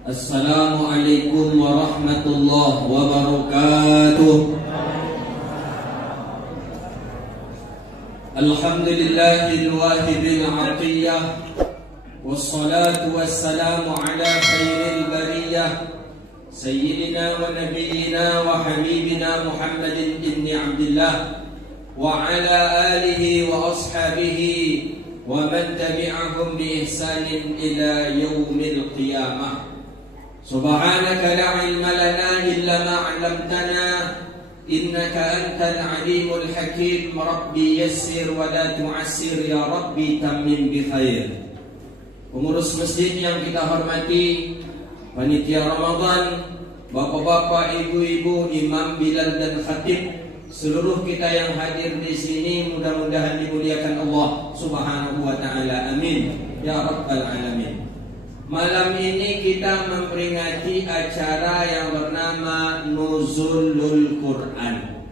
Assalamualaikum warahmatullahi wabarakatuh. Alhamdulillahil wahidil atiyah, wassalatu wassalamu ala khairil bariyah, sayyidina wa nabiyyina wa habibina Muhammadin ibni Abdillah wa ala alihi wa ashabihi wa man tabi'ahum bi ihsanin ila yaumil qiyamah. Subhanaka la ilma lana illa ma 'allamtana innaka antal alimul hakim. Rabbi yassir wa la tu'assir ya Rabbi tammim bi khair. Pengurus masjid yang kita hormati, panitia Ramadan, bapak-bapak, ibu-ibu, imam, bilal dan khatib, seluruh kita yang hadir di sini mudah-mudahan dimuliakan Allah Subhanahu wa taala. Amin ya rabbal alamin. Malam ini kita memperingati acara yang bernama Nuzulul Quran.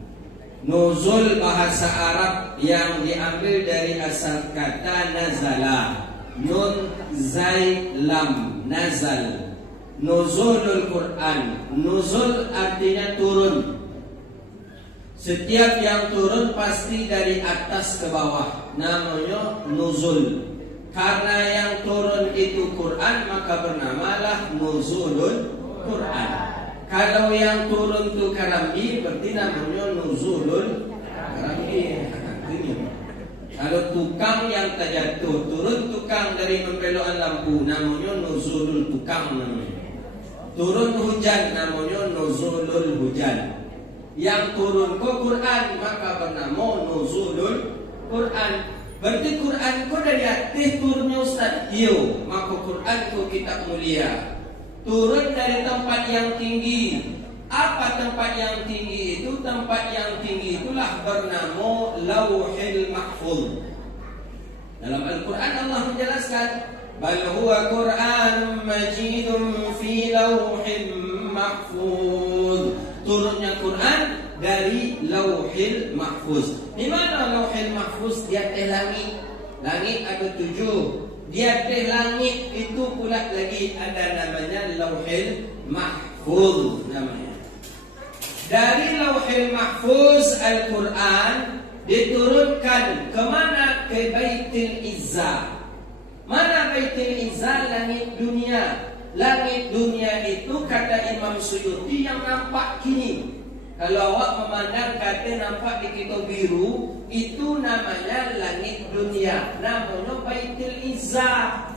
Nuzul bahasa Arab yang diambil dari asal kata nazala, nun zai lam, nazal. Nuzulul Quran. Nuzul artinya turun. Setiap yang turun pasti dari atas ke bawah, namanya nuzul. Karena yang turun itu Quran, maka bernamalah Nuzulul Quran. Kalau yang turun itu karambi, berarti namanya Nuzulul Karambi. Kalau tukang yang terjatuh, turun tukang dari pembelokan lampu, namanya Nuzulul Tukang namanya. Turun hujan, namanya Nuzulul Hujan. Yang turun ke Quran, maka bernama Nuzulul Quran. Berarti Quran ko dari atas turunnya Ustaz. Iyo, maka Quran ko kitab mulia. Turun dari tempat yang tinggi. Apa tempat yang tinggi itu? Tempat yang tinggi itulah bernama Lauhil Mahfuz. Dalam Al-Quran Allah menjelaskan, bal huwa Quran majidun fi lauhil mahfuz. Turunnya Quran dari Lauhil Mahfuz. Di mana Lauhil Mahfuz? Di atas langit. Langit ada 7. Di atas langit itu pula lagi ada namanya Lauhil Mahfuz namanya. Dari Lauhil Mahfuz Al-Quran diturunkan ke mana? Ke Baitul Izzah. Mana Baitul Izzah? Langit dunia. Langit dunia itu kata Imam Suyuti yang nampak kini. Kalau awak memandang kata nampak di kita biru, itu namanya langit dunia, namanya Baitul Izzah.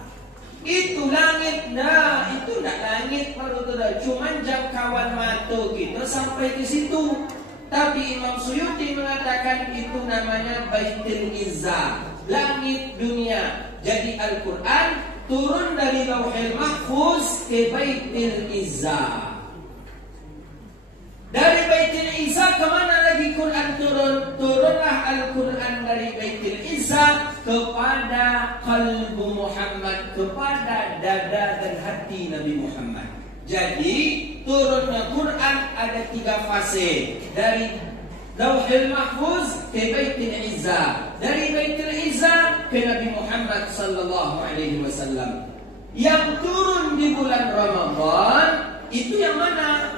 Itu langit, nah itu tak langit kalau tidak, cuman jangkauan mata kita sampai ke situ. Tapi Imam Suyuti mengatakan itu namanya Baitul Izzah, langit dunia. Jadi Al-Quran turun dari Lauhil Mahfuz ke Baitul Izzah. Dari Baitul Izzah kemana lagi Quran turun? Turunlah Al-Quran dari Baitul Izzah kepada qalbu Muhammad, kepada dada dan hati Nabi Muhammad. Jadi turunnya Quran ada 3 fase. Dari Lauhil Mahfuz ke Baitul Izzah, dari Baitul Izzah ke Nabi Muhammad sallallahu alaihi wasallam. Yang turun di bulan Ramadan itu yang mana?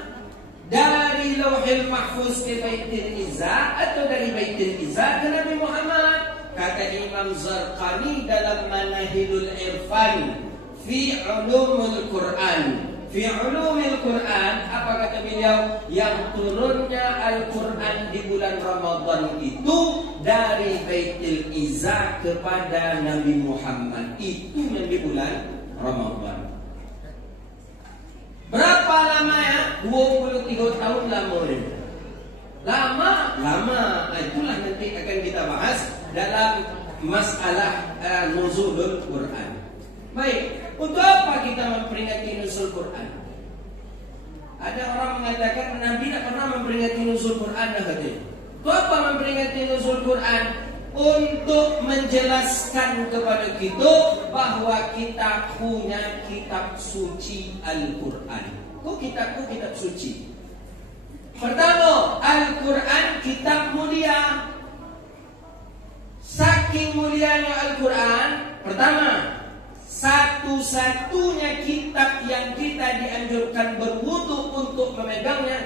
Dari Lauhil Mahfuz ke Baitul Izzah atau dari Baitul Izzah ke Nabi Muhammad? Kata Imam Zarqani dalam Manahilul Irfan fi Ulumul Quran. Fi Ulumul Quran, apa kata beliau? Yang turunnya Al-Quran di bulan Ramadan itu dari Baitul Izzah kepada Nabi Muhammad. Itu yang di bulan Ramadan. Berapa lama ya? 23 tahun lamanya. Lama. Itulah nanti akan kita bahas dalam masalah Nuzulul Quran. Baik, untuk apa kita memperingati Nuzul Quran? Ada orang mengatakan Nabi tidak pernah memperingati Nuzul Quran dah katanya. Untuk apa memperingati Nuzul Quran? Untuk menjelaskan kepada kita bahwa kita punya kitab suci Al-Quran. Kitab suci. Pertama, Al-Quran kitab mulia. Saking mulianya Al-Quran, pertama, satu-satunya kitab yang kita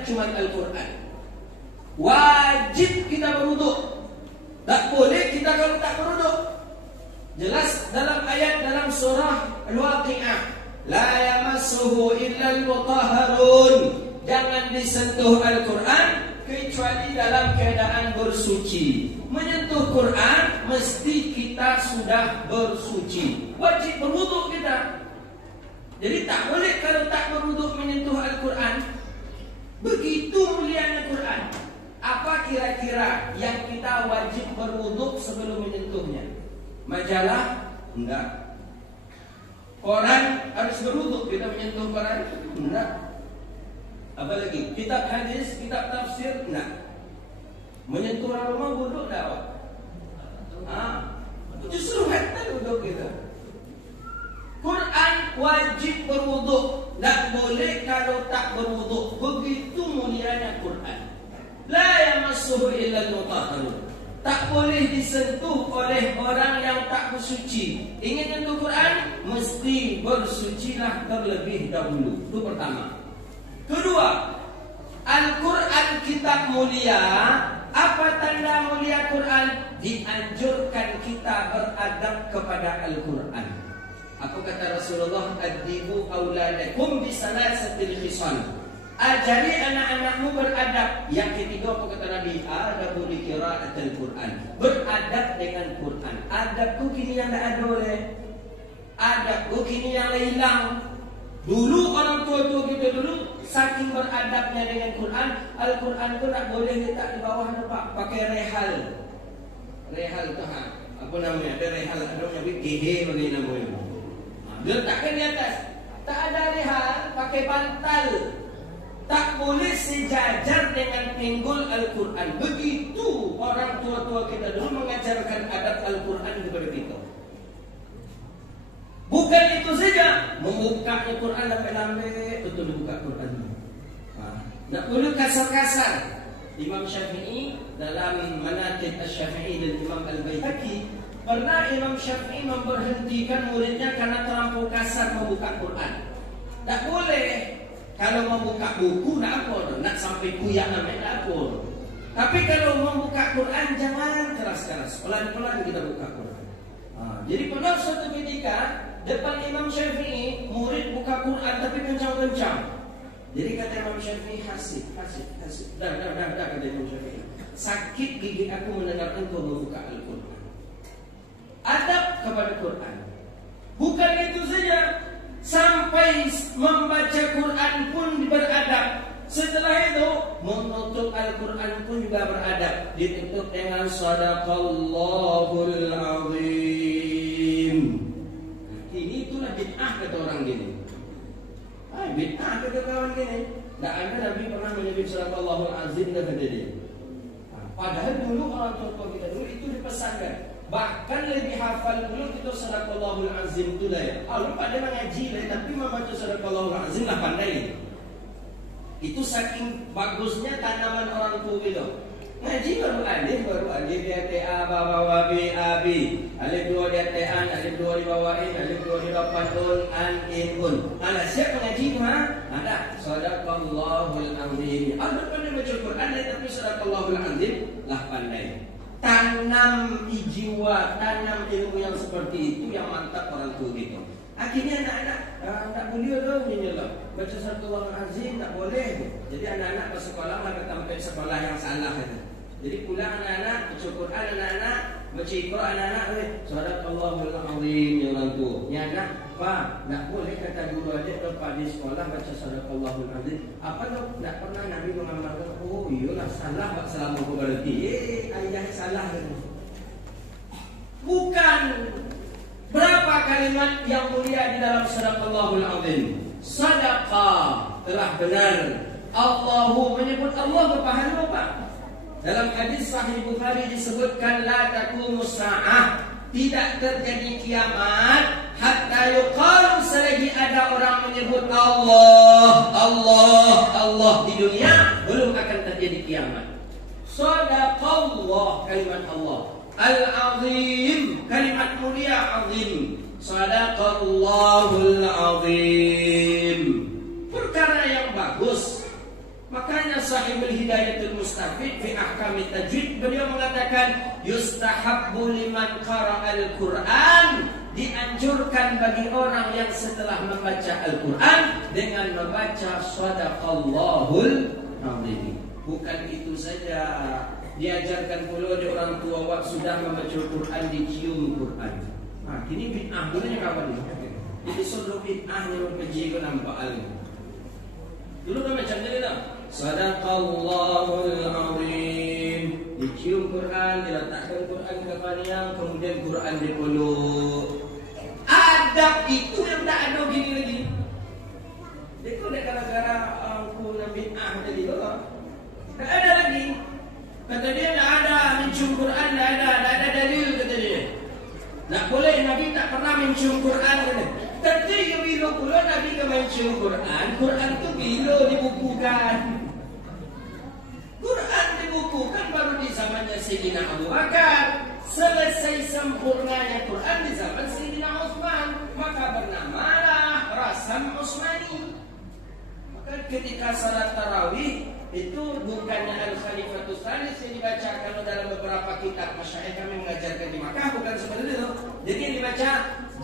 cuma Al-Quran. Wajib kita berwuduk. Tak boleh kita kalau tak berwuduk. Jelas dalam ayat dalam surah Al-Waqi'ah, la yamassuhu illa al-mutahharun. Jangan disentuh Al-Quran kecuali dalam keadaan bersuci. Menyentuh Quran mesti kita sudah bersuci. Wajib berwuduk kita. Jadi tak boleh kalau tak berwuduk menyentuh Al-Quran. Begitu mulianya Quran. Apa kira-kira yang kita wajib berwuduk sebelum menyentuhnya? Majalah? Enggak. Quran harus berwuduk kita menyentuh Quran? Enggak. Apa lagi? Kitab hadis, kitab tafsir? Enggak. Menyentuh rumah wuduk tak? Justru hatta wuduk kita. Quran wajib berwuduk. Tak boleh kalau tak berwuduk. Begitu mulianya Quran. La yamassuhu illa al-mutahharun. Tak boleh disentuh oleh orang yang tak bersuci. Ingin menyentuh Quran, mesti bersucilah terlebih dahulu. Itu pertama. Kedua, Al-Quran kitab mulia. Apa tanda mulia Quran? Dianjurkan kita beradab kepada Al-Quran. Apa kata Rasulullah? Adibu auladakum bisalasatil khisal. Ajari anak-anakmu beradab. Yang ketiga apa kata Nabi? Adabu li qiraatil Quran. Beradab dengan Quran. Adabku kini yang tak ada oleh. Adabku kini yang hilang. Dulu orang tua-tua kita dulu saking beradabnya dengan Quran, Al-Quran tu tak boleh letak di bawah nampak, pakai rehal. Rehal tu apa namanya? Ada rehal, ada namanya gehe bagi namanya. Dia letakkan di atas. Tak ada rehal, pakai bantal. Tak boleh sejajar dengan pinggul Al-Quran. Begitu orang tua-tua kita dulu mengajarkan adab Al-Quran kepada kita. Bukan itu saja, membuka Al-Quran lambai-lambai, betul buka Quran. Tak boleh kasar-kasar. Imam Syafi'i dalam Manaqib Asy-Syafi'i dan Imam Al-Baihaqi, pernah Imam Syafi'i memberhentikan muridnya karena terlampau kasar membuka Quran. Tak boleh. Kalau membuka buku, nak apa? Nak sampai kuyak namanya, nak apa? Tapi kalau membuka Quran, jangan keras-keras. Pelan-pelan kita buka Quran. Jadi pernah suatu ketika depan Imam Syafi'i, murid buka Quran tapi kencang-kencang. Jadi kata Imam Syafi'i, hasib. Dah kata Imam Syafi'i. Sakit gigi aku mendengar engkau membuka Al-Quran. Adab kepada Quran. Bukan itu saja. Sampai membaca Quran pun beradab. Setelah itu menutup Al-Quran pun juga beradab. Ditutup dengan Sadaqallahul Azim. Ini itulah bid'ah kata orang gini. Bid'ah kata kawan gini. Tak ada Nabi pernah menyebut Sadaqallahul Azim kata dia. Padahal dulu orang tua kita dulu itu dipesankan. Bahkan lebih hafal dulu itu Sadaqallahul Azim itu lah ya. Lupa dia mengaji lah, tapi membaca Sadaqallahul Azim lah pandai. Itu saking bagusnya tanaman orang tua itu. Ngaji baru alif dia ta bawa b a b. Alif dua dia ta, alif dua di bawah in, alif dua di depan un, an in un. Siap mengaji tu ada Sadaqallahul Azim. Ada pandai baca Quran tapi Sadaqallahul Azim lah pandai. Tanam jiwa, tanam ilmu yang seperti itu yang mantap orang tua kita. Akhirnya anak-anak tak boleh dah menyelam. Baca Sadaqallahul Azim tak boleh. Jadi anak-anak ke sekolah maka tempat sekolah yang salah itu. Jadi pulang anak-anak baca Quran, anak-anak baca Iqra, anak-anak Sadaqallahul Azim yang orang tua. Ya anak, tak boleh kata guru adik lepas di sekolah baca Sadaqallahul Azim. Apa tu? Tak pernah Nabi mengamalkan. Oh iyalah salah buat selama aku berhenti. Ayah salah itu. Bukan. Berapa kalimat yang mulia di dalam Sadaqallahul Azim? Sadaqah telah benar. Allahu menyebut Allah berpahala apa? Dalam hadis Sahih Bukhari disebutkan la taqumus sa'ah, tidak terjadi kiamat hatta yuqalu selagi ada orang menyebut Allah, Allah, Allah di dunia, belum akan terjadi kiamat. Sadaqallah, kalimat Allah. Al-Azim, kalimat mulia azim. Sadaqallahul Azim. Perkara yang bagus. Makanya sahibul hidayatul mustafid fi ahkamit tajwid, beliau mengatakan yustahabbu liman qara'al Qur'an, dianjurkan bagi orang yang setelah membaca Al-Quran dengan membaca Shadaqallahul Azim. Bukan itu saja, diajarkan pula di orang tua waktu sudah membaca Al-Quran dicium Quran. Nah, ini bid'ah dulunya kapan ini? Jadi sodok bid'ahnya berkeji ke nampak alim. Dulu kan macam ni tak? Shadaqallahul Azim, dicium Quran, diletakkan Quran ke paniang, kemudian Quran dipeluk. Adab itu yang tak ada gini lagi. Itu dah gara-gara aku nak bid'ah tadi tu. Tak ada lagi. Kata dia tak ada mencium Quran, tak ada dalil kata dia. Tak boleh, Nabi tak pernah mencium Quran kata. Tapi bila pula Nabi ke mencium Quran, Quran tu bila dibukukan. Quran dibukukan baru di zamannya Sayyidina Abu Bakar. Selesai sempurnanya Quran di zaman Sayyidina Utsman, maka bernamalah Rasam Utsmani. Maka ketika salat tarawih itu bukannya Al-Khalifatus Tsalis yang dibaca, kalau dalam beberapa kitab masyayikh kami mengajarkan di Makkah bukan seperti itu. Jadi yang dibaca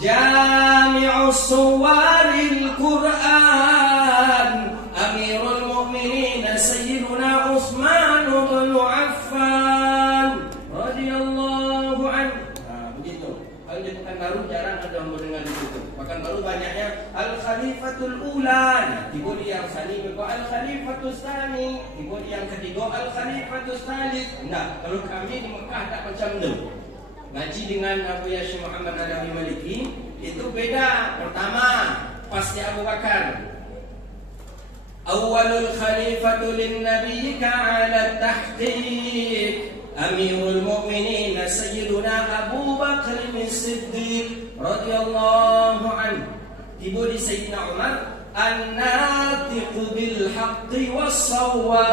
Jami'us Suwaril Quran Amirul Mu'minin Sayyiduna Utsman bin Affan radhiyallahu anhu. Begitu. Kalau dia bukan baru, jarang ada yang mendengar itu. Bahkan baru banyaknya Al-Khalifatul Ula, tiba dia yang sani berkata Al-Khalifatus Tsani, tiba dia yang ketiga Al-Khalifatus Tsalis. Enggak, kalau kami di Mekah tak macam tu. Ngaji dengan Abu Syekh Muhammad Alawi Maliki itu beda. Pertama, pasti Abu Bakar. Awalul khalifatu lin nabi ka'ala tahqiq Amirul Mu'minin Sayyiduna Abu Bakar As-Siddiq radhiyallahu anhu. Tiba di Sayyidina Umar, an-natiqu bil haqqi was-shawwab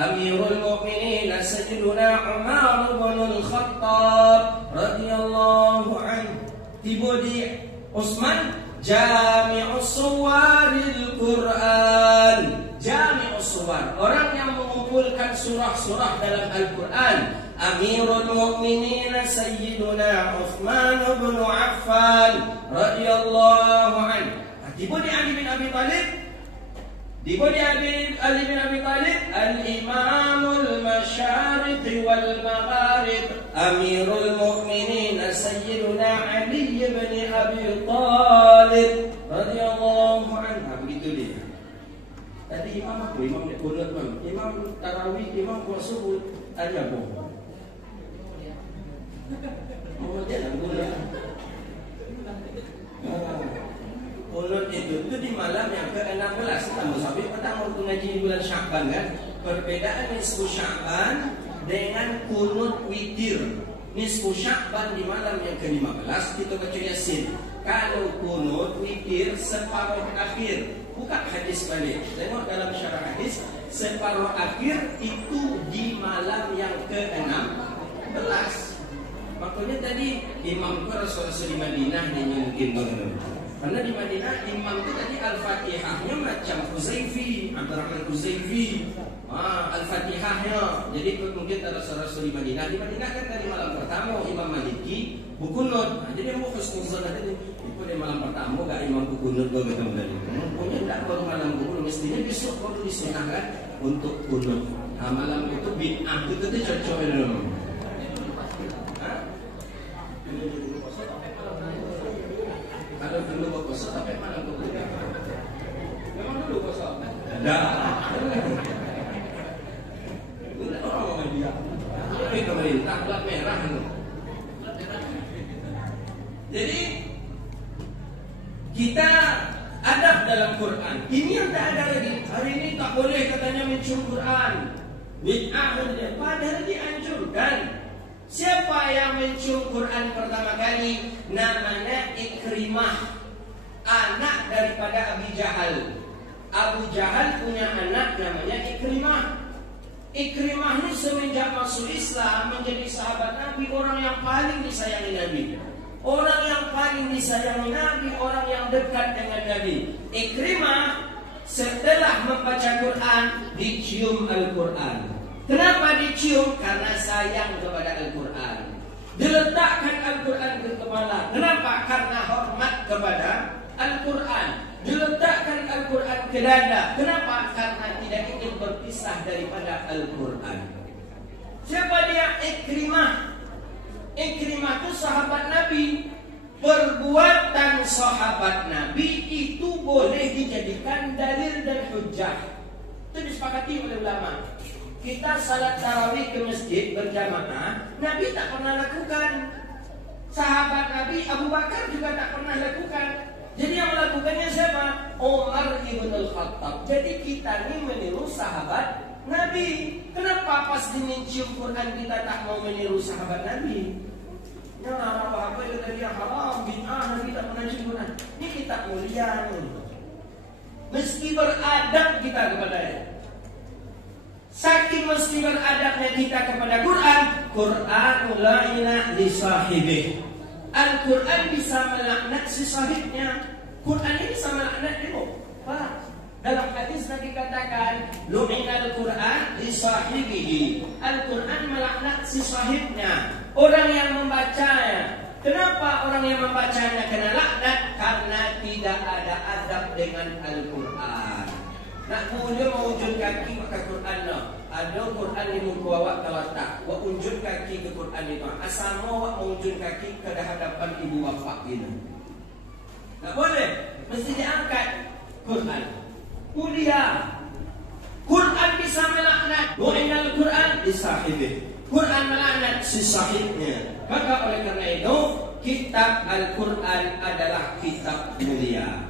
Amirul Mu'minin Sayyiduna Umar bin Al-Khattab radhiyallahu anhu. Tiba di Utsman, Jami'us Suwaril Quran, Jami'us Suwar, orang yang mengumpulkan surah-surah dalam Al-Quran. Amirul Mu'minin Sayyiduna Utsman bin Affan radhiyallahu anhu. Tiba di Ali bin Abi Thalib, tiba di Ali bin Abi Thalib, Al-Imamul Masyariq wal Magharib Amirul Mu'minin Sayyiduna Ali bin Abi Thalib radhiyallahu anhu. Begitu dia. Tadi imam aku, imam dia kunut, imam tarawih, imam puasa subuh, ada apa? Oh, dia nak kunut. Kunut itu di malam yang ke-16 tambah sampai pertama waktu ngaji di bulan Sya'ban kan. Perbedaan nisfu Sya'ban dengan kunut witir. Nisfu Sya'ban di malam yang ke-15 kita baca Yasin. Kalau kunut witir separuh akhir, buka hadis balik. Tengok dalam syarah hadis, separuh akhir itu di malam yang ke-16. Makanya tadi imam itu Rasulullah di Madinah dia mungkin begitu. Karena di Madinah imam itu tadi Al-Fatihahnya macam Huzaifi, Abdurrahman Huzaifi. Al-Fatihahnya. Jadi mungkin Rasul di Madinah. Di Madinah kan tadi malam pertama Imam Maliki bukunut. Jadi mau khusnuzon tadi. Itu di malam pertama gak imam bukunut gak ketemu tadi. Punya tidak baru malam bukunut, mestinya besok baru disunahkan untuk kunut. Nah, malam itu bid'ah itu cocok dulu. Kalau dulu berpuasa sampai malam berbuka. Memang dulu puasa. Dah. Bukan orang dia. Ini pemerintah plat merah itu. Jadi kita adab dalam Quran. Ini yang tak ada lagi. Hari ini tak boleh katanya mencium Quran. Bid'ah dia. Padahal dianjurkan. Siapa yang mencium Quran pertama kali? Namanya Ikrimah, anak daripada Abi Jahal. Abu Jahal punya anak namanya Ikrimah. Ikrimah ini semenjak masuk Islam menjadi sahabat Nabi, orang yang paling disayangi Nabi. Orang yang paling disayangi Nabi, orang yang dekat dengan Nabi. Ikrimah setelah membaca Quran, dicium Al-Quran. Kenapa dicium? Karena sayang kepada Al-Quran. Diletakkan Al-Quran ke kepala. Kenapa? Karena hormat kepada Al-Quran. Diletakkan Al-Quran ke dada. Kenapa? Karena tidak ingin berpisah daripada Al-Quran. Siapa dia? Ikrimah. Ikrimah itu sahabat Nabi. Perbuatan sahabat Nabi itu boleh dijadikan dalil dan hujjah. Itu disepakati oleh ulama. Kita salat tarawih ke masjid berjamaah, Nabi tak pernah lakukan. Sahabat Nabi Abu Bakar juga tak pernah lakukan. Jadi yang melakukannya siapa? Umar ibn al-Khattab. Jadi kita ini meniru sahabat Nabi. Kenapa pas dimincium Quran kita tak mau meniru sahabat Nabi? Ya apa-apa itu tadi yang haram, bid'ah, Nabi tak pernah cium Quran. Ini kita mulia nih. Mesti beradab kita kepadanya. Saking mesti beradabnya kita kepada Quran, Quranul la'ina li sahibih. Al-Quran bisa melaknat si sahibnya. Quran ini bisa melaknat dia. Pak, dalam hadis Nabi katakan, lu'inal Quran li sahibihi. Al-Quran melaknat si sahibnya, orang yang membacanya. Kenapa orang yang membacanya kena laknat? Karena tidak ada adab dengan Al-Quran. Nak mulia mewujud kaki maka Quran no. Ada Quran di muka awak kawatak. Wak unjun kaki ke Quran itu. Asal wak mewujud kaki ke hadapan ibu bapa ini. Tak boleh. Mesti diangkat Quran. Mulia. Quran bisa melaknat. Lu'inal Quran li sahibih. Quran melaknat si sahibnya. Maka oleh karena itu kitab Al-Quran adalah kitab mulia.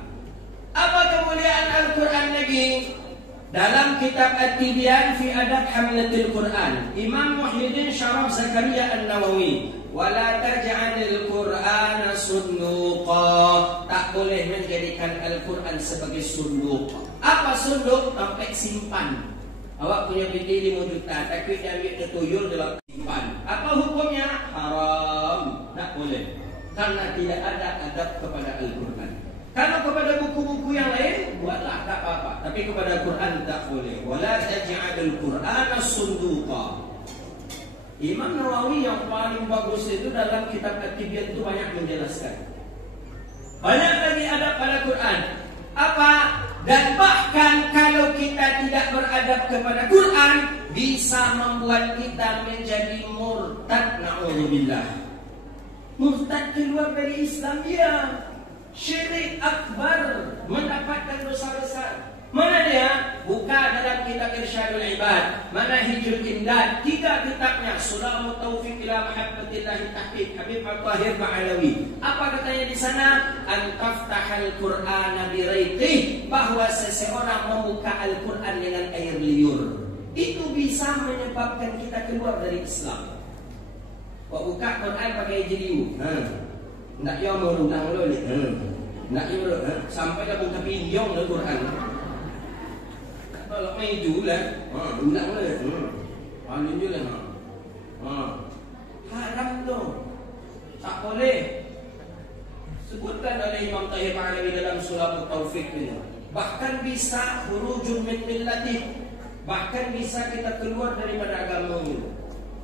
Apa kemuliaan Al-Quran lagi? Dalam kitab At-Tibyan fi Adab Hamlatil Quran, Imam Muhyiddin Syaraf Zakaria An-Nawawi, wala taj'alil Qur'ana sunduqa. Tak boleh menjadikan Al-Quran sebagai sunduk. Apa sunduk? Tempat simpan. Awak punya PT 5 juta, tapi dia ambil ketuyul dalam simpan. Apa hukumnya? Haram. Tak boleh. Karena tidak ada adab kepada Al-Quran. Kalau kepada buku-buku yang lain, buatlah tak apa-apa. Tapi kepada Quran tak boleh. Wala taj'alul Qur'ana sunduqa. Imam Nawawi yang paling bagus itu dalam kitab At-Tibyan itu banyak menjelaskan. Banyak lagi adab pada Quran. Apa? Dan bahkan kalau kita tidak beradab kepada Quran, bisa membuat kita menjadi murtad. Na'udzubillah. Murtad keluar dari Islam, ya. Syirik akbar, mendapatkan dosa besar. Mana dia? Buka dalam kitab Irsyadul Ibad, Manahijul Imdad, 3 kitabnya. Sulamut Taufiq ila Mahabbatillahi Tahqiq Habib Al-Tahir Ba'alawi. Apa katanya di sana? An taftahal Qur'ana biraitih, bahwa seseorang membuka Al-Quran dengan air liur. Itu bisa menyebabkan kita keluar dari Islam. Buka Quran pakai jeliu. Nak yang merundang lo ni. Nak yang sampai dah buka pinjong le Quran. Kalau main jualan, undang le. Paling jualan. Haram tu. Tak boleh. Sebutkan oleh Imam Tahir Ba'alawi dalam Sulamut Taufiq ini. Bahkan bisa khurujun min millatih. Bahkan bisa kita keluar daripada agama ini.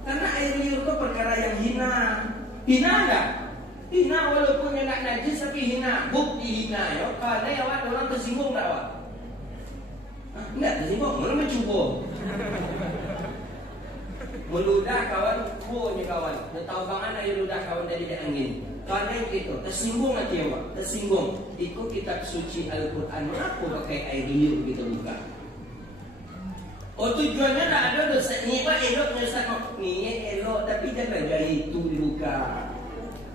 Karena air liur itu perkara yang hina. Hina tak? Hina walaupun yang nak najis tapi hina. Bukti hina ya. Kalau awak orang tersinggung tak awak? Tidak tersinggung, orang mencuba. Meludah kawan, punya kawan. Dia tahu bangan air ludah kawan dari dia angin. Kalau itu tersinggung nanti awak. Tersinggung. Ikut kitab suci Al-Quran. Mengapa pakai air liur kita buka? Oh tujuannya tak ada dosa. Ni apa eloknya Ustaz? Ni elok tapi jangan dari itu dibuka.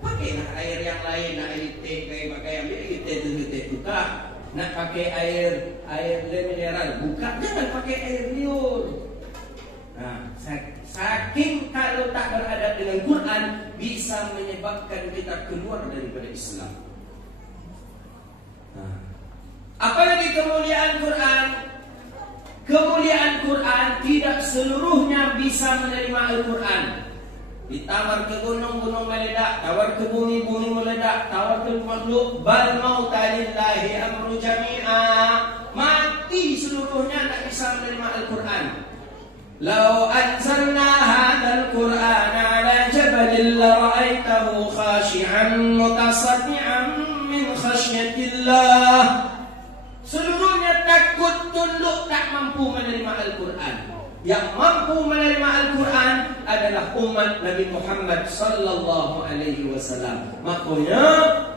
Pakai nak air yang lain, nak air teh, pakai ambil air teh buka. Nak pakai air mineral buka, jangan pakai air liur. Nah, saking kalau tak beradab dengan Quran bisa menyebabkan kita keluar daripada Islam. Nah, apalagi kemuliaan Quran? Kemuliaan Quran tidak seluruhnya bisa menerima Al-Quran. Ditawar ke gunung, gunung meledak. Tawar ke bumi, bumi meledak. Tawar ke makhluk, bal mauta lillahi amru jami'a. Mati Lau anzalna hadzal Qur'ana ala jabalin la ra'aitahu khashi'an mutasaddian min khasyatillah. Seluruhnya takut, tunduk, tak mampu menerima Al-Quran. Yang mampu menerima Al-Quran adalah umat Nabi Muhammad sallallahu alaihi wasallam. Makanya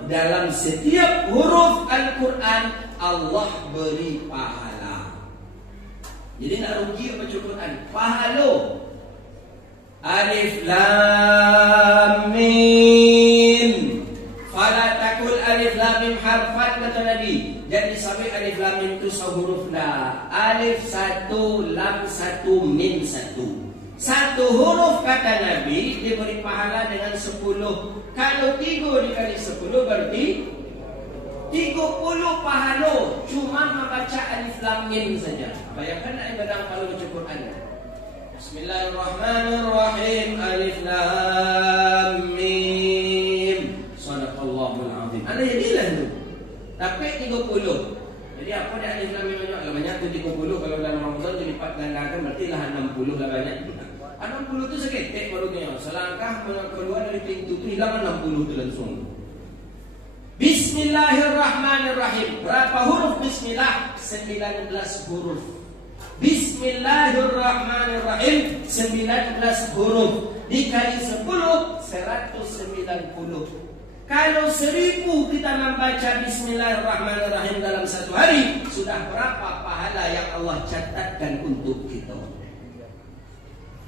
dalam setiap huruf Al-Quran Allah beri pahala. Jadi nak rugi baca Quran, pahala. Alif Lam Mim. Fala takul alif lam mim harfan, kata Nabi. Jadi sampai alif lam mim itu sehuruf dah. Alif satu, lam satu, mim satu. Satu huruf kata Nabi diberi pahala dengan 10. Kalau 3 dikali 10 berarti 30 pahala. Cuma membaca alif lam mim saja. Bayangkan nak ibadah kalau baca Quran. Bismillahirrahmanirrahim. Alif lam mim. Sadaqallahul azim. Ada jadilah tu. Tapi 30. Jadi apa dia alif lam mim banyak? Banyak tu 30. Kalau dalam Ramadan tu lipat gandakan berarti lah 60 lah banyak. 60 tu seketik barunya. Selangkah keluar dari pintu tu hilang 60 tu langsung. Bismillahirrahmanirrahim. Berapa huruf bismillah? 19 huruf. Bismillahirrahmanirrahim 19 huruf. Dikali 10 190. Kalau 1000 kita membaca Bismillahirrahmanirrahim dalam satu hari, sudah berapa pahala yang Allah catatkan untuk kita?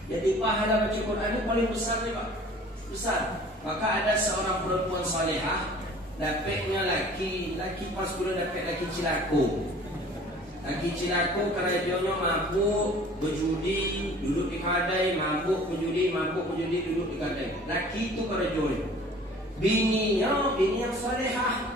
Jadi pahala baca Quran ini paling besar ni Pak. Besar. Maka ada seorang perempuan salihah, dapatnya laki pas pula dapat laki cilako. Laki cilako kerajaannya mabuk berjudi, duduk di kedai, mabuk berjudi, duduk di kedai. Laki itu kerajaannya. Bininya, bini yang salihah.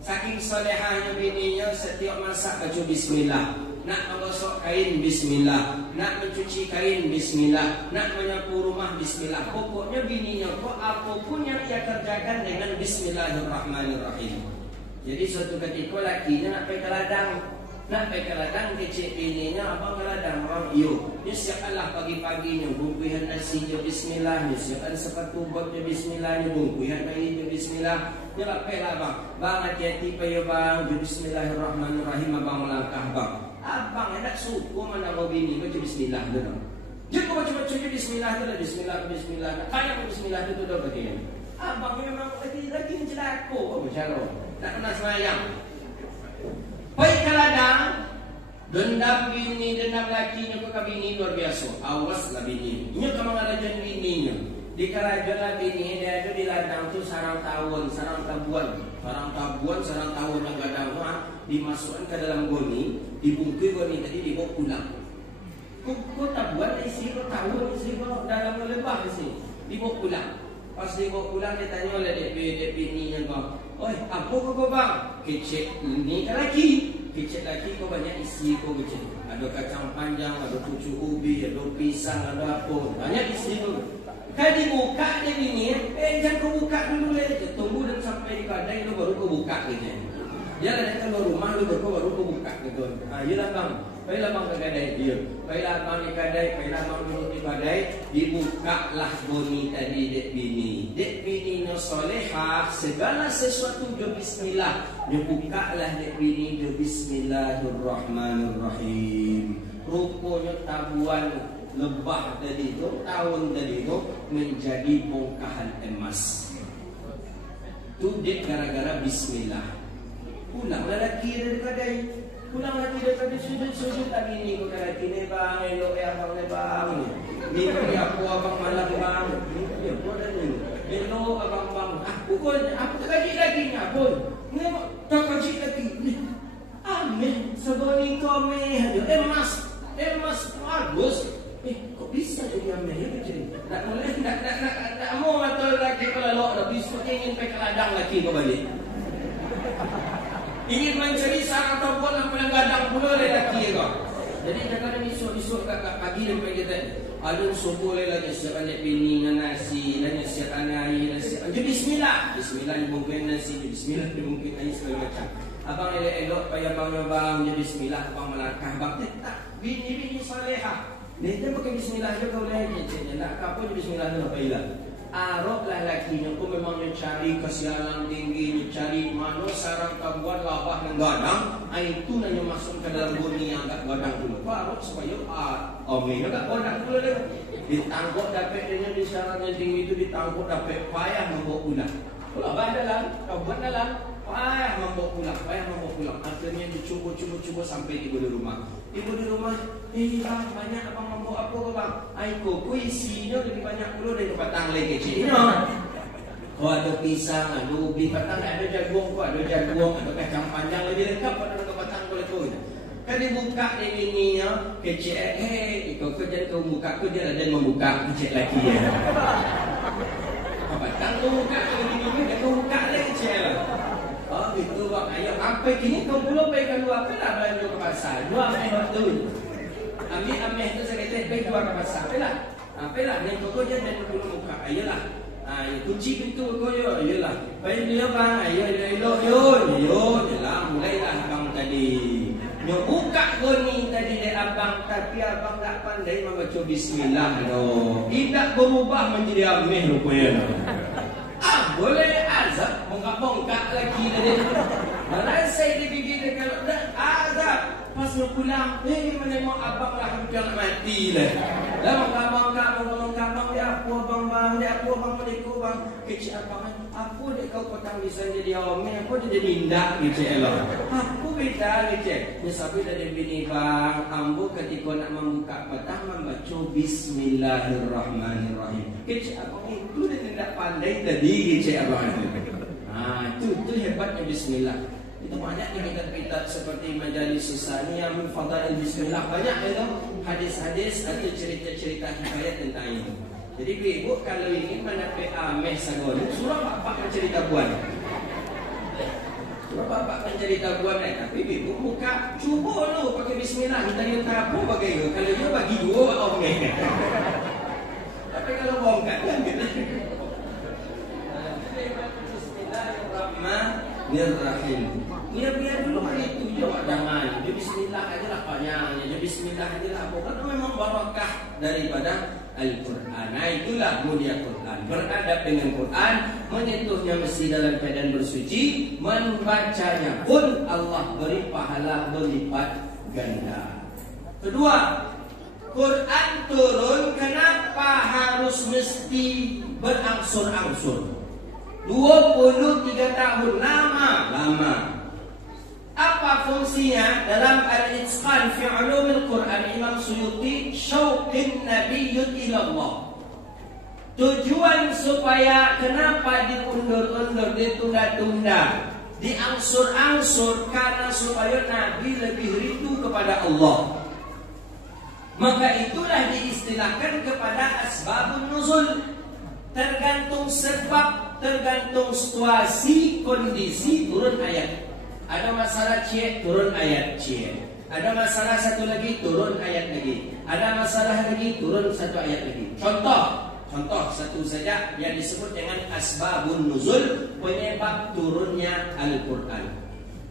Saking salihahnya bininya, setiap masak baca bismillah. Nak menggosok kain bismillah, nak mencuci kain bismillah, nak menyapu rumah bismillah. Pokoknya bininya kok apapun yang ia kerjakan dengan bismillahirrahmanirrahim. Jadi suatu ketika lakinya nak pergi ke ladang. Nak pergi ke ladang, kecik bininya, abang ke ladang, orang iyo. Dia siapkanlah pagi-paginya, bungkuihan nasi je bismillah, dia siapkan sepatu bot je bismillah, dia bungkuihan bayi je bismillah. Dia lapailah bang, bang hati-hati payo bang, je bismillahirrahmanirrahim, abang melangkah bang. Abang hendak suku mana mau bini baca bismillah tu dah. Dia kau baca-baca je bismillah tu lah, bismillah. Kayak bismillah tu dah bagian. Abang memang lagi menjelak aku, bercakap. Tak pernah semayang. Pergi ke ladang, dendam bini, dendam lakinya ke bini luar biasa. Awaslah bini. Ini kamu ngalajan bininya. Di kerajaan lah bini, dia ada di ladang tu sarang tabuan yang gadang tu dimasukkan ke dalam goni, dibungkus goni tadi dibawa pulang. Kok tabuan isi, kok tawon isi, kok dalam lebah isi, dibawa pulang. Pas dibawa pulang dia tanya oleh dek bininya bang, oi apa kau bang? Kecik ni kan laki, kecik laki kau banyak isi kau kecik. Ada kacang panjang, ada pucuk ubi, ada pisang, ada apa, banyak isi tu. Kalau dibuka dia bini, jangan kau buka dulu le, tunggu dan sampai di kedai lu baru kau buka gitu. Dia dah datang ke rumah lu baru kau buka gitu. Iyalah bang. Baiklah bang ke kedai dia. Baiklah bang di kedai, baiklah bang duduk di kedai, dibukalah goni tadi dek bini. Dek bininya solehah, segala sesuatu dia bismillah. Dia bukalah dek bini dia bismillahirrahmanirrahim. Rupanya tabuan lebah tadi tu, tahun tadi tu menjadi bongkahan emas. Tu dek gara-gara bismillah. Pulanglah laki dari kedai. Pulang lagi daripada sujud tak bini kau kata ni bang, elok ya abang ni bang. Ni bagi aku abang malam bang. Ya kau dah ni. Elok abang bang. Aku kaji lagi ni pun. Ni tak kaji lagi. Ameh seboni kau meh. Emas bagus. Kok bisa jadi ameh ya macam ni? Tak boleh tak mau atau lagi kalau lok dah bisa ingin pergi ke ladang lagi kau balik. Ingin mencari sarang ataupun apa yang gadang pula lelaki kau. Jadi jangan esok kakak pagi sampai kita alun subuh lagi siapkan bini dengan nasi, dan siapkan air, dan siapkan bismillah. Bismillah dibungkus nasi, bismillah dibungkus air segala macam. Abang elok-elok payah bang dia bismillah abang melangkah bang tak bini salehah. Dia pakai bismillah je kau boleh je nak apa je bismillah tu apa ilah. Aroklah lakinya kau memang mencari kesialan tinggi, mencari mana sarang kabuan labah dan gadang, itu nanya masuk ke dalam bunyi yang agak gadang dulu. Arok supaya amin agak gadang dulu dia. Ditangkap dapat dengan di sarang yang tinggi itu ditangkap dapat payah membawa pulang. Kalau labah dalam, kabuan dalam payah membawa pulang. Akhirnya dicuba sampai tiba di rumah. Tiba di rumah, bang banyak abang membawa apa bang? Aiko, isinya lebih banyak pula dari batang lagi kecil. Kau ada pisang, ada ubi, batang ada jagung, ada kacang panjang lebih lengkap pada batang boleh kau. Kan dibuka di bininya kecil. Kau kerja kau buka kau dia ada membuka kecil lagi ya. Batang kau buka bininya kau buka lagi kecil. Oh gitu bang, ayo sampai kini kau belum pegang dua pelah belanja ke pasar, dua betul. Ambil tu saya kata pergi dua ke pasar, pelah yang kau je dan kau buka, ayolah. Kunci pintu kau yo, ayolah. Baik dia bang, ayo jelah mulailah abang tadi. Nyo buka goni tadi dia abang, tapi abang tak pandai membaca bismillah no. Tidak berubah menjadi ameh rupanya. Boleh azab bongkak lagi tadi. Malah saya digigit kalau dah azab pas nak pulang, menengok abang lah hampir nak mati lah. Dah bongkak dia apa bang dia apa bang meliku bang kecil abang apa dia kau potang bisa jadi omeh apa dia jadi indah kecil lah. Apa beda kecil? Dia sabi dari bini bang, ambo ketika nak membuka petang membaca bismillahirrahmanirrahim. Kecil abang itu dia tidak pandai tadi kecil abang. Itu hebatnya bismillah. Itu banyak di kitab-kitab seperti Majalis Susania, Fadail Bismillah, banyak itu hadis-hadis atau cerita-cerita hikayat tentang itu. Jadi ibu kalau ingin mendapat ameh sagon, surah bapak mencerita buan. Surah bapak mencerita buan tapi ibu buka cuba lu pakai bismillah, kita lihat apa bagaimana. Kalau dia bagi dua ameh. Tapi kalau bongkar kan gitu. Bismillahirrahmanirrahim. Biar dulu hari itu jawab jangan. Dia bismillah aja lah panjangnya. Dia bismillah aja lah. Karena memang barakah daripada Al-Quran. Nah itulah mulia Quran. Beradab dengan Quran, menyentuhnya mesti dalam keadaan bersuci, membacanya pun Allah beri pahala berlipat ganda. Kedua, Quran turun kenapa harus mesti berangsur-angsur? 23 tahun lama. Apa fungsinya? Dalam Al-Itqan fi Ulumil Quran Imam Suyuti, syauqin nabiyyun ila Allah. Tujuan supaya kenapa diundur-undur, ditunda-tunda, diangsur-angsur karena supaya Nabi lebih rindu kepada Allah. Maka itulah diistilahkan kepada asbabun nuzul. Tergantung sebab, tergantung situasi, kondisi turun ayat. Ada masalah cie, turun ayat cie. Ada masalah satu lagi, turun ayat lagi. Ada masalah lagi, turun satu ayat lagi. Contoh satu saja yang disebut dengan asbabun nuzul, penyebab turunnya Al-Quran.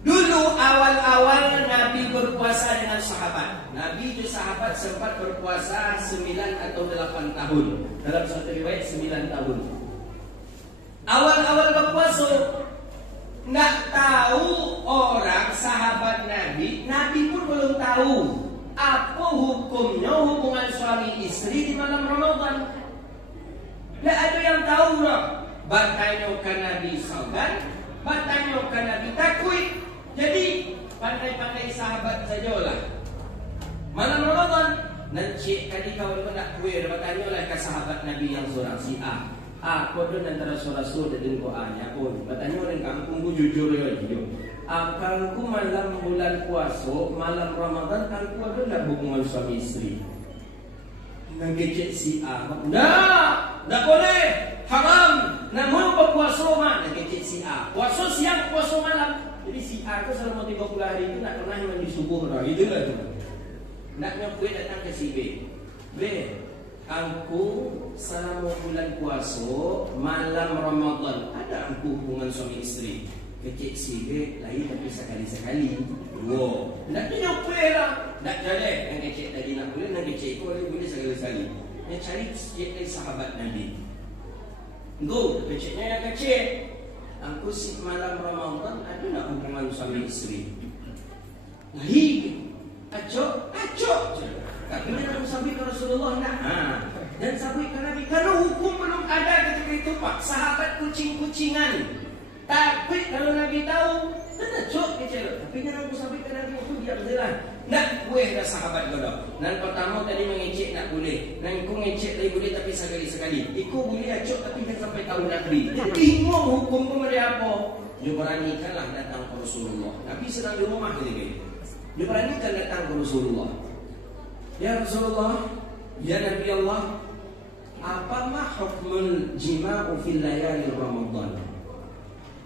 Dulu awal-awal Nabi berpuasa dengan sahabat. Nabi itu sahabat sempat berpuasa 9 atau 8 tahun. Dalam satu riwayat 9 tahun. Awal-awal berpuasa, nggak tahu orang sahabat Nabi pun belum tahu apa hukumnya hubungan suami istri di malam Ramadan. Nggak ada yang tahu nak. Batanyokan Nabi Saudan, batanyokan Nabi Takwid. Jadi pandai-pandai sahabat sajalah. Malam Ramadan nanti kali kawan kau nak kuih, batanyolah ke sahabat Nabi yang seorang si A. Kau tu antara surah-surah dan Qurannya pun. Bertanya orang kampung ku jujur ya jujur. Kangku malam bulan puasa, malam Ramadan kangku ada nak hubungan suami istri. Ngecek si A. Tak boleh, haram. Namun berpuasa mah ngecek si A. Puasa siang, puasa malam. Jadi si A tu selama 30 hari itu nak pernah mandi subuh dah. Itulah tu. Naknya gue datang ke si B. Aku selama bulan puasa malam Ramadan ada aku hubungan suami istri. kecil sikit lain tapi sekali-sekali. Wow, nak nyopel lah. Nak jalan yang kecil tadi nak boleh, yang kecil itu boleh sekali-sekali. Yang cari sikit dari sahabat Nabi. Go, kecilnya yang kecil. Aku si malam Ramadan ada nak hubungan suami isteri. Lain, acok. Tapi nak sampai ke Rasulullah nak. Dan sampai ke Nabi. Kalau hukum belum ada ketika itu Pak, sahabat kucing-kucingan. Tapi kalau Nabi tahu, acok kecil. Tapi kalau aku sampai ke Nabi itu diam jelas. Nak kuih dah sahabat kau dah. Dan pertama tadi mengecek nak boleh. Dan aku ngecek lagi boleh tapi sekali-sekali. Aku boleh acok tapi jangan sampai tahu Nabi. Bingung hukum tu macam apa. Dia beranikanlah datang ke Rasulullah. Nabi sedang di rumah ketika itu. Dia beranikan datang ke Rasulullah. Ya Rasulullah, ya Nabi Allah, apa mah hukmul jima'u fil layali Ramadan?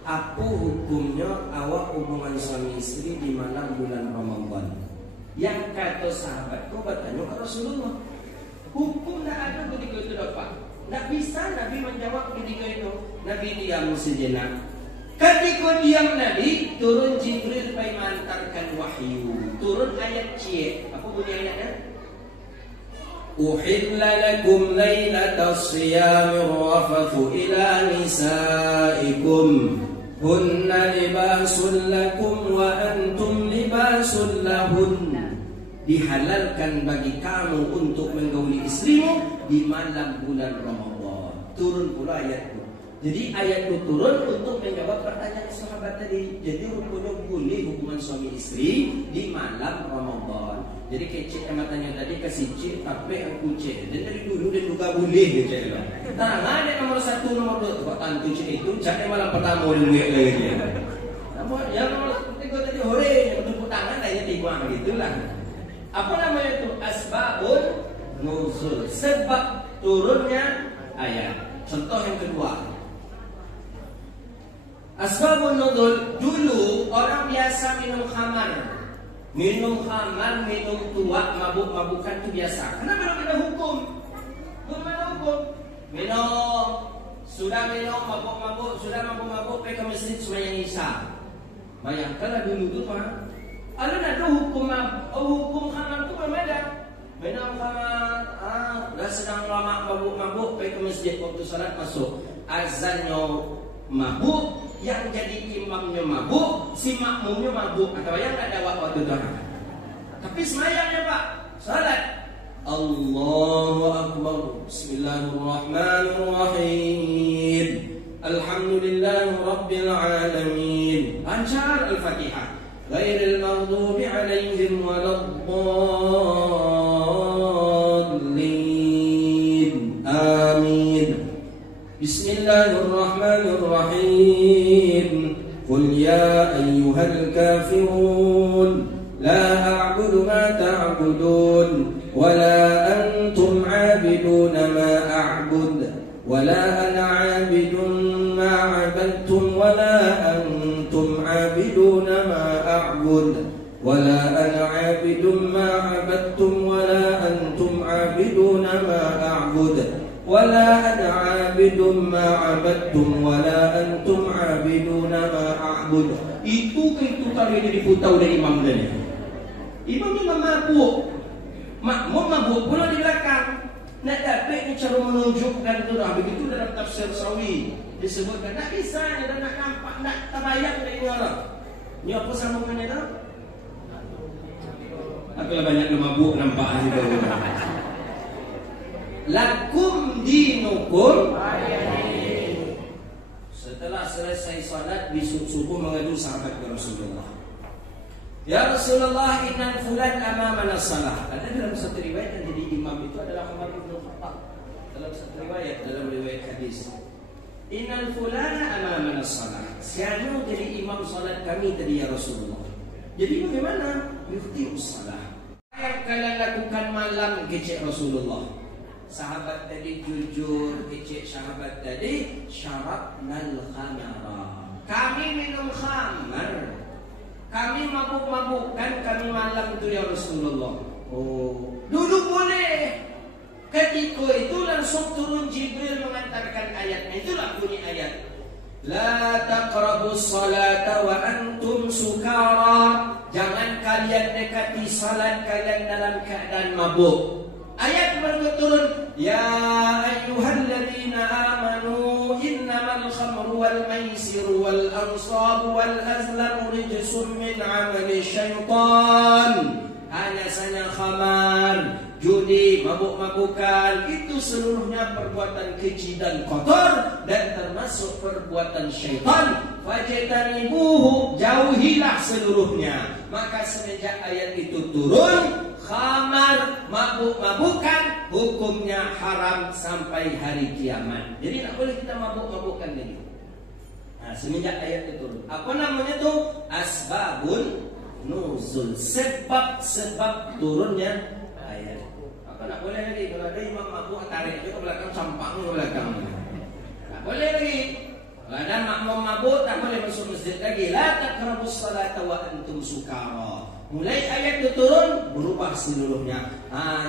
Apa hukumnya awak hubungan suami istri di malam bulan Ramadan? Yang kata sahabatku bertanya ke Rasulullah. Hukum tak ada ketika itu dapat. Tak bisa Nabi menjawab ketika itu. Nabi diam sejenak. Ketika diam Nabi, turun Jibril pergi mengantarkan wahyu. Turun ayat C. Apa bunyi ayatnya? Uhilla lakum laylatas siyamir rafathu ila nisaikum hunna libasul lakum wa antum libasul lahun. Dihalalkan bagi kamu untuk menggauli istrimu di malam bulan Ramadan. Turun pula ayat itu. Jadi ayat itu turun untuk menjawab pertanyaan sahabat tadi. Jadi rupanya boleh hubungan suami istri di malam Ramadan. Jadi kecil yang matanya tadi kasih cik tapi aku cik. Dan dari dulu dia juga boleh dia cik lah. Tangan ada nomor 1, nomor 2. Sebab tantu cik itu cak malam pertama dia buat lagi dia. Namun yang nomor 3 tadi hore yang tepuk tangan hanya 3 begitulah. Apa namanya itu? Asbabun nuzul. Sebab turunnya ayat. Contoh yang kedua. Asbabun nuzul. Dulu orang biasa minum khamar. Minum khamar, minum tuak, mabuk-mabukan itu biasa. Kenapa belum ada hukum? Belum ada hukum. Sudah minum, mabuk-mabuk, sudah mabuk-mabuk, pergi ke masjid sembahyang Isya. Bayangkanlah dulu tu Pak. Ada hukum khamar tu belum ada. Minum khamar, dah sedang lama mabuk-mabuk, pergi ke masjid waktu salat masuk. Azannya mabuk, yang jadi imamnya mabuk, si makmumnya mabuk. Atau yang tak ada waktu tu. Tapi semayangnya Pak, salat. Allahu Akbar. Bismillahirrahmanirrahim. Alhamdulillahi Rabbil Alamin. Lancar Al-Fatihah. Ghairil maghdubi alaihim waladdallin. Amin. Bismillahirrahmanirrahim. Qul ya ayyuhal kafirun la a'budu ma ta'budun wala antum 'abiduna ma a'bud wala ana 'abidun ma 'abadtum wala antum 'abiduna ma a'bud wala ana 'abidun ma 'abadtum wala antum 'abiduna ma a'bud wala ana 'abidun ma 'abadtum wala antum 'abiduna ma a'bud. Itu kalau dia diputau dari imam tadi. Imamnya mabuk. Makmum mabuk pula di belakang. Nak dapat cara menunjukkan itu dah. Begitu dalam tafsir Sawi disebutkan tak bisa dan nak nampak nak terbayang dari orang. Ini apa sambungannya tu? Apalah banyak mabuk nampak juga. Lakum dinukum. Setelah selesai salat subuh mengadu sahabat ke Rasulullah. Ya Rasulullah, inna fulan amamana salah. Ada dalam satu riwayat yang jadi imam itu adalah Umar bin Khattab. Dalam satu riwayat, dalam riwayat hadis, inna fulan amamana salah. Siapa jadi imam salat kami tadi ya Rasulullah. Jadi bagaimana? Yuftius salah. Yang kalian lakukan malam kecil Rasulullah. Sahabat tadi jujur, kecil sahabat tadi syaratnal khamara. Kami minum khamar. Kami mabuk-mabukkan kami malam itu ya Rasulullah. Oh, dulu boleh. Ketika itu langsung turun Jibril mengantarkan ayatnya. Itulah bunyi ayat. La taqrabus salata wa antum sukara. Jangan kalian dekati salat kalian dalam keadaan mabuk. Ayat berturun, ya ayyuhalladzina amanu innamal khamru wal maisiru wal ansabu wal azlamu rijsun min amali syaitan. Hanya saja khamar, judi, mabuk-mabukan, itu seluruhnya perbuatan keji dan kotor dan termasuk perbuatan syaitan. Fajtanibuhu, jauhilah seluruhnya. Maka semenjak ayat itu turun, khamar, mabuk-mabukan hukumnya haram sampai hari kiamat. Jadi tak boleh kita mabuk-mabukan lagi. Nah, semenjak ayat itu turun. Apa namanya itu? Asbabun nuzul, sebab turunnya ayat. Apa nak boleh lagi? Kalau ada imam mabuk tarik ke belakang, sampang ke belakang. Tak boleh lagi. Kalau ada makmum mabuk tak boleh masuk masjid lagi. La taqrabus salata wa antum sukara. Mulai ayat itu turun, berubah seluruhnya.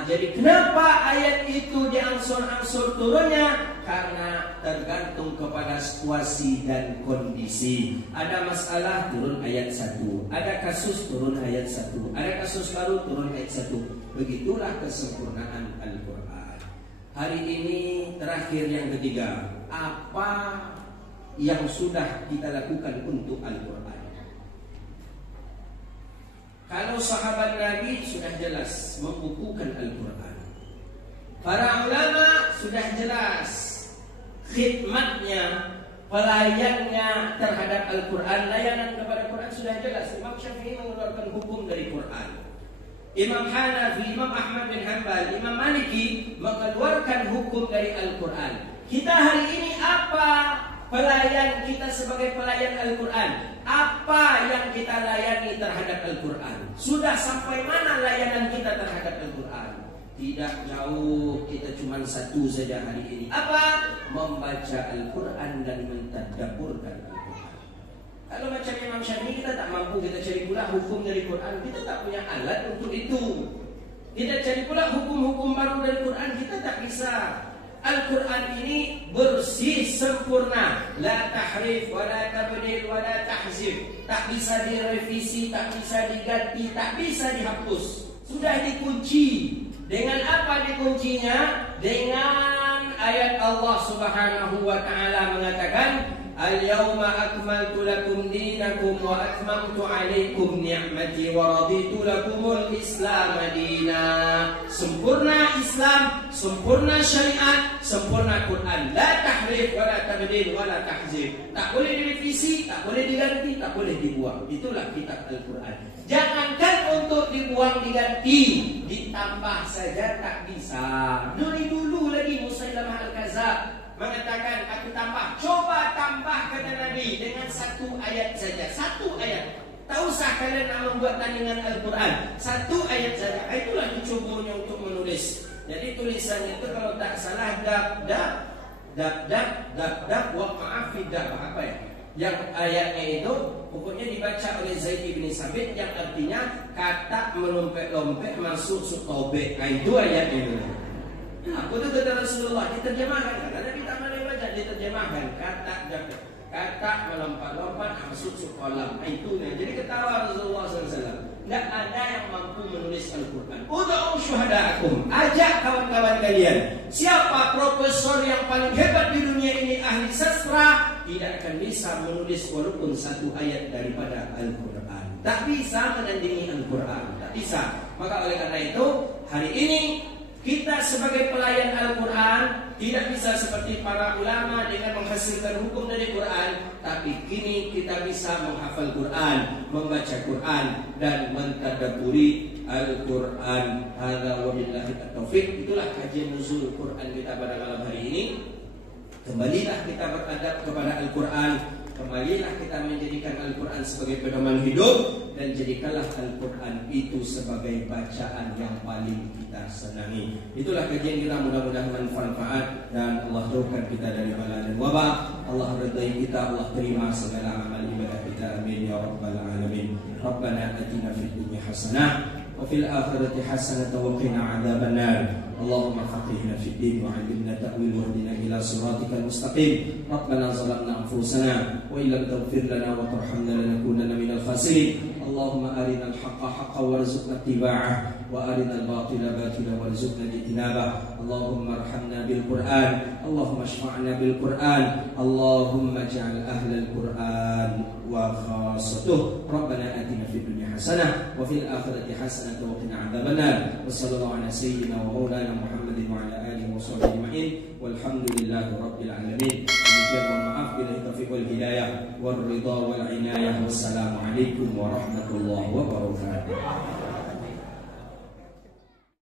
Jadi kenapa ayat itu diangsur-angsur turunnya? Karena tergantung kepada situasi dan kondisi. Ada masalah, turun ayat 1. Ada kasus, turun ayat 1. Ada kasus baru, turun ayat 1. Begitulah kesempurnaan Al-Quran. Hari ini terakhir yang ketiga. Apa yang sudah kita lakukan untuk Al-Quran? Kalau sahabat Nabi sudah jelas membukukan Al-Quran. Para ulama sudah jelas khidmatnya, pelayannya terhadap Al-Quran, layanan kepada Quran sudah jelas. Imam Syafi'i mengeluarkan hukum dari Quran. Imam Hanafi, Imam Ahmad bin Hanbal, Imam Maliki mengeluarkan hukum dari Al-Quran. Kita hari ini apa pelayan kita sebagai pelayan Al-Quran? Apa yang kita layani terhadap Al-Quran? Sudah sampai mana layanan kita terhadap Al-Quran? Tidak jauh, kita cuma satu saja hari ini. Apa? Membaca Al-Quran dan mentadabburkan Al-Quran. Kalau macam Imam Syafi'i kita tak mampu, kita cari pula hukum dari Quran. Kita tak punya alat untuk itu. Kita cari pula hukum-hukum baru dari Quran, kita tak bisa. Al-Quran ini bersih sempurna, la tahrif, wala tabdil, wala tahzif. Tak bisa direvisi, tak bisa diganti, tak bisa dihapus. Sudah dikunci. Dengan apa dikuncinya? Dengan ayat Allah Subhanahu wa taala mengatakan, Al-yawma akmaltu lakum dinakum wa atmamtu alaikum ni'mati wa raditu lakumul Islam dina. Sempurna Islam, sempurna syariat, sempurna Quran. La tahrif wa la tabdil wa la tahzif. Tak boleh direvisi, tak boleh diganti, tak boleh dibuang. Itulah kitab Al-Quran. Jangankan untuk dibuang diganti, ditambah saja tak bisa. Dari dulu lagi Musailamah Al-Kadzdzab mengatakan, aku tambah. Coba tambah, kata Nabi, dengan satu ayat saja. Satu ayat. Tak usah kalian nak membuat tandingan Al-Quran. Satu ayat saja. Itulah dicubanya untuk menulis. Jadi tulisannya itu kalau tak salah dab waqa'a fi dab. Apa ya? Yang ayatnya itu pokoknya dibaca oleh Zaid bin Sabit, yang artinya kata melompet-lompet masuk sutobek. Itu ayatnya itu. Aku tu kata Rasulullah diterjemahkan, karena Nabi tak boleh baca, diterjemahkan kata melompat-lompat masuk kolam. Itu nih. Jadi ketawa Rasulullah SAW. Tak ada yang mampu menulis Al-Quran. Ud'u syuhada'akum, ajak kawan-kawan kalian. Siapa profesor yang paling hebat di dunia ini, ahli sastra, tidak akan bisa menulis walaupun satu ayat daripada Al-Quran. Tak bisa menandingi Al-Quran, tak bisa. Maka oleh karena itu hari ini kita sebagai pelayan Al-Quran tidak bisa seperti para ulama dengan menghasilkan hukum dari Quran, tapi kini kita bisa menghafal Quran, membaca Quran, dan mentadabburi Al-Quran. Hadza wabillahi taufiq. Itulah kajian nuzul Quran kita pada malam hari ini. Kembalilah kita beradab kepada Al-Quran. Kembalilah kita menjadikan Al-Quran sebagai pedoman hidup, dan jadikanlah Al-Quran itu sebagai bacaan yang paling kita senangi. Itulah kajian kita, mudah-mudahan bermanfaat dan Allah jauhkan kita dari bala dan wabah. Allah ridai kita, Allah terima segala amal ibadah kita. Amin ya rabbal alamin. Rabbana atina fid dunya hasanah وفي الآخرة حسنة وقنا عذاب النار اللهم فقهنا في الدين وعلمنا التأويل واهدنا إلى صراطك المستقيم ربنا ظلمنا أنفسنا وإن لم تغفر لنا وترحمنا لنكونن من الخاسرين اللهم أرنا الحق حقا وارزقنا اتباعه وأرنا الباطل باطلا وارزقنا اجتنابه اللهم ارحمنا بالقرآن اللهم اشفعنا بالقرآن اللهم اجعل أهل القرآن وخاصته ربنا آتنا في الدنيا حسنة وفي الآخرة حسنة وقنا عذاب النار وصلى الله على سيدنا ومولانا محمد وعلى آله وصحبه أجمعين والحمد لله رب العالمين. Demikian mohon maaf bila taufiq wal hidayah wal ridha wal inayah wassalamu alaikum warahmatullahi wabarakatuh.